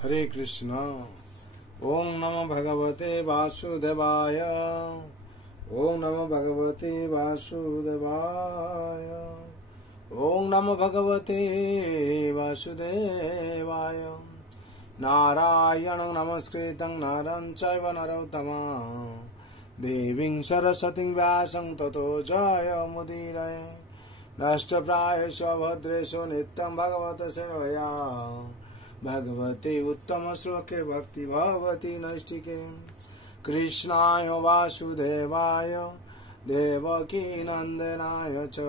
हरे कृष्ण। ओम नमो भगवते वासुदेवाय। ओम नमो भगवते वासुदेवाय। ओम नमो भगवते वासुदेवाय। नारायणं नमस्कृतं नरं चैव नरोत्तमं देवीं सरस्वतीं व्यासं ततो जयमुदीरये। नष्टप्रायेषु भद्रेषु नित्यं भगवत सेवया भगवते उत्तम श्लोके भक्ति भगवती नैष्टिके। कृष्णाय वासुदेवाय देवकी नंदनाय च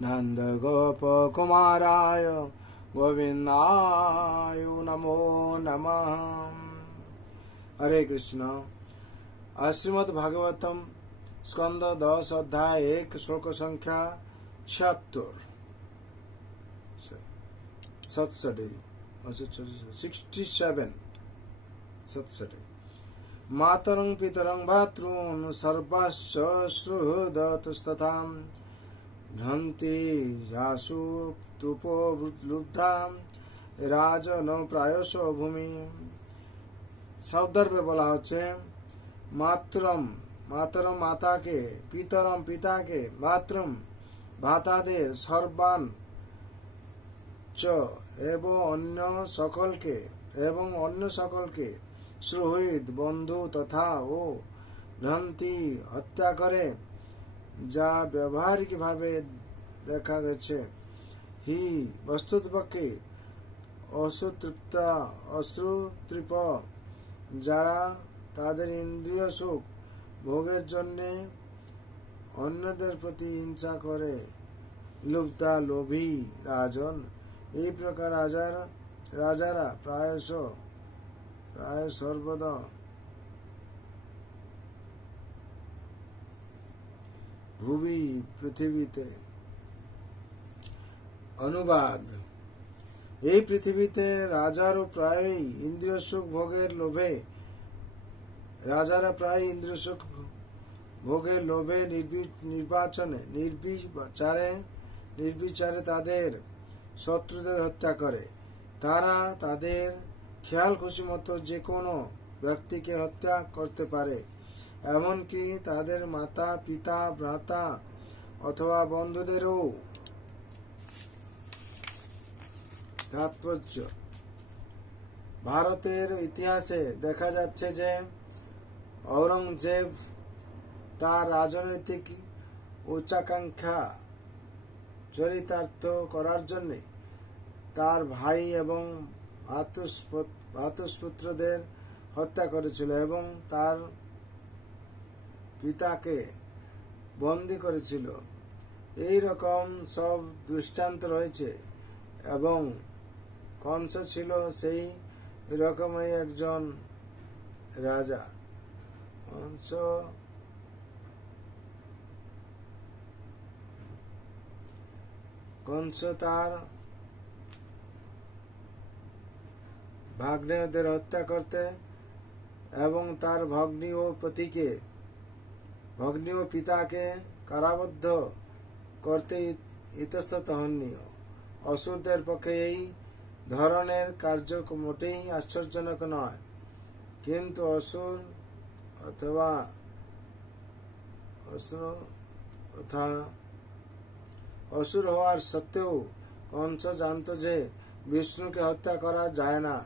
नंद गोप कुमाराय गोविंदाय नमो नमः। हरे कृष्ण। श्रीमद् भागवतम स्कंद 10 अध्याय 1 श्लोक संख्या 76 67। मातरं पितरं भ्रातॄन् सर्वाश्च सुहृदतस्तथां भ्रन्ति यासु तुपोलुब्धां राजन प्रायशो भूमि। शब्दर पे बोला হচ্ছে मातरम मातरम माता के, पितरम पिता के, भ्रातृम भ्रातादेर, सर्वान च एवं अन्य सकल के सुहृद बंधु तथा वो भ्रांति हत्या करे जा व्यवहारिक भावे देखा गेছে हि वस्तुतपक्षे অশ্রুতৃপ যারা তাদের ইন্দ্রিয় সুখ ভোগের জন্য অন্যদের প্রতি হিংসা করে, লুব্ধা লোভী রাজন। এই প্রকার রাজারা প্রায় সর্বদা ভূমি পৃথিবীতে। অনুবাদ। এই পৃথিবীতে রাজারা প্রায়ই ইন্দ্রিয় সুখ ভোগের লোভে নির্বিচারে তাদের শত্রুদের হত্যা করে। তারা তাদের খেয়াল খুশি মতো যে কোনো ব্যক্তিকে হত্যা করতে পারে, এমনকি তাদের মাতা পিতা ভ্রাতা অথবা বন্ধুদেরও। তাৎপর্য। ভারতের ইতিহাসে দেখা যাচ্ছে যে औरंगजेब তার রাজনৈতিক উচ্চাকাঙ্ক্ষা চরিতার্থ করার জন্য তার ভাই এবং ভ্রাতুষ্পুত্রদের হত্যা করেছিল এবং তার পিতাকে বন্দী করেছিল। এই রকম সব দৃষ্টান্ত রয়েছে এবং কংস ছিল সেই রকমই একজন রাজা। কংস তার ভাগ্নেদের হত্যা করতে এবং তার ভগ্নী ও পিতাকে কারাবদ্ধ করতে ইতস্তত হননি। অসুরদের পক্ষে এই ধরনের কার্য মোটেই আশ্চর্যজনক নয়, কিন্তু অসুর হওয়ার সত্ত্বেও কংস জানত যে বিষ্ণুকে হত্যা করা যায় না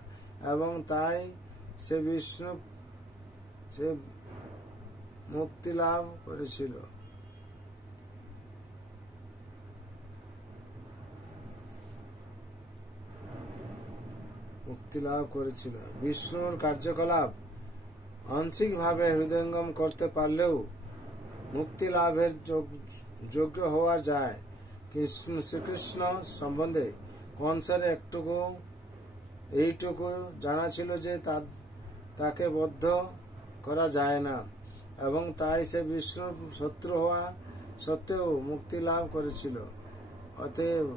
এবং তাই সে মুক্তি লাভ করেছিল। বিষ্ণুর কার্যকলাপ আংশিকভাবে হৃদয়ঙ্গম করতে পারলেও মুক্তি লাভের যোগ্য হওয়া যায়। শ্রীকৃষ্ণ সম্বন্ধে কংসের এইটুকু জানা ছিল যে তাকে বদ্ধ করা যায় না এবং তাই সে বিষ্ণুর শত্রু হওয়া সত্ত্বেও মুক্তি লাভ করেছিল। অতএব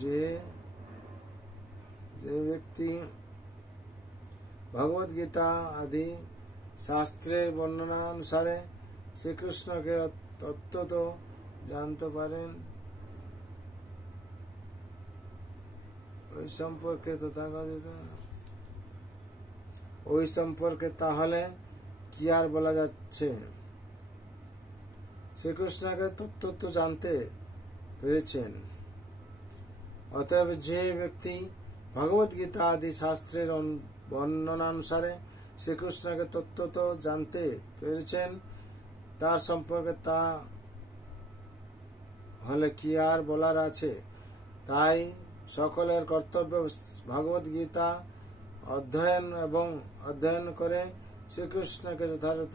যে ব্যক্তি भगवद गीता आदि शास्त्रेर वर्णना अनुसारे श्रीकृष्ण के तत्व तो जानते पारेन, ওই সম্পর্কে তথাকথিত ওই সম্পর্কে তাহলে কি আর বলা যাচ্ছে? শ্রীকৃষ্ণকে তত্ত্ব তো জানতে পেরেছেন। অতএব যে ব্যক্তি ভগবত গীতা আদি শাস্ত্রের বর্ণনানুসারে শ্রীকৃষ্ণকে তত্ত্ব তো জানতে পেরেছেন, তার সম্পর্কে তা হলে কি আর বলার আছে? তাই সকলের কর্তব্য ভগবত গীতা অধ্যয়ন করে শ্রীকৃষ্ণকে যথাযথ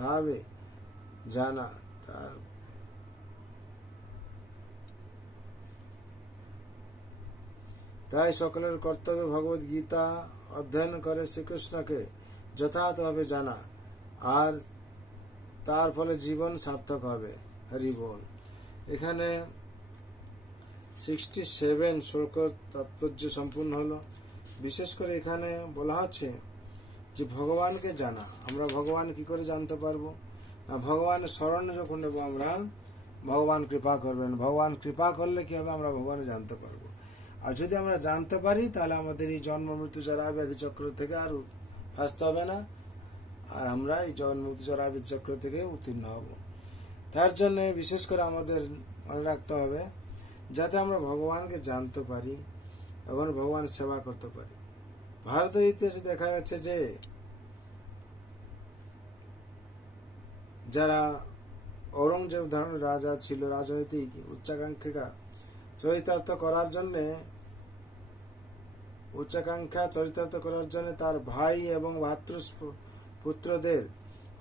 ভাবে জানা। তাই সকলের কর্তব্য ভগবত গীতা অধ্যয়ন করে শ্রীকৃষ্ণকে যথাযথভাবে জানা, আর তার ফলে জীবন সার্থক হবে। হরি বল। এখানে 67 শ্লোকের তাৎপর্য সম্পূর্ণ হলো। বিশেষ করে এখানে বলা হচ্ছে যে ভগবানকে জানা। আমরা ভগবান কি করে জানতে পারবো? না, ভগবানের শরণে যখন নেব আমরা, ভগবান কৃপা করবেন। ভগবান কৃপা করলে কি হবে? আমরা ভগবান জানতে পারবো। আর যদি আমরা জানতে পারি তাহলে আমাদের এই জন্ম মৃত্যু জরা ব্যাধি চক্র থেকে আর ফাঁসতে হবে না, আর আমরা এই জন্ম মৃত্যু জরা ব্যাধি চক্র থেকে উত্তীর্ণ হব। তার জন্য বিশেষ করে আমাদের মনে রাখতে হবে যাতে আমরা ভগবানকে জানতে পারি এবং ভগবানের সেবা করতে পারি। ভারতের ইতিহাসে দেখা যাচ্ছে যে যারা ঔরঙ্গজেব ধরনের রাজা ছিল, রাজনৈতিক উচ্চাকাঙ্ক্ষা চরিতার্থ করার জন্য তার ভাই এবং পুত্রদের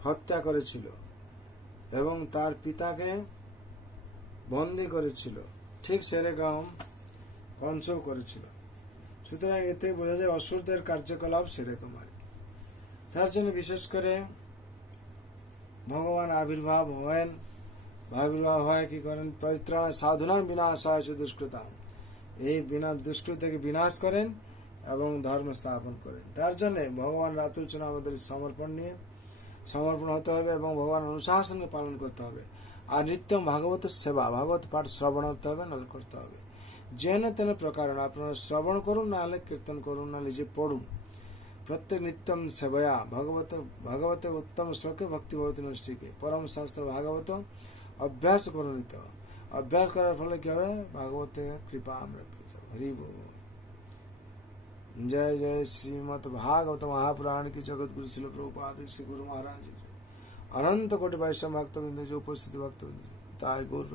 হত্যা করেছিল এবং তার পিতাকে বন্দী করেছিল। ঠিক সেরকম কংসও করেছিল। সুতরাং এতে বোঝা যায় অসুরদের কার্যকলাপ সেরকম আর কি। তার জন্য বিশেষ করে ভগবান আবির্ভাব হয় কি করেন? পরিত্রাণ সাধনা বিনাশায় দুষ্কৃতাম। এই দুষ্কৃত থেকে বিনাশ করেন এবং ধর্ম স্থাপন করেন। তার জন্য ভগবান রাতুলচনা আমাদের সমর্পণ হতে হবে এবং ভগবান অনুশাসনকে পালন করতে হবে। আর নিত্যম ভাগবতের সেবা, ভাগবত পাঠ শ্রবণ করতে হবে, নজর করতে হবে। যেন তেন প্রকার আপনারা শ্রবণ করুন, নাহলে কীর্তন করুন, নাহলে যে পড়ুন। প্রত্যেক নিত্যম সেবয়া ভাগবতে উত্তম শ্লোকে ভক্তি ভগবতী নষ্টিকে পরম শাস্ত্র ভাগবত অভ্যাস করুন। অভ্যাস করার ফলে কি হবে? ভাগবতের কৃপা আমরা পেয়ে যাবো। হরি বল। जय जय श्रीमद भागवत महापुराण की जगत गुरु शिल प्रभुपाद श्री गुरु महाराज अनंत कोटि वैष्णव भक्तवृंद जो उपस्थित भक्तवृंद ताई गौर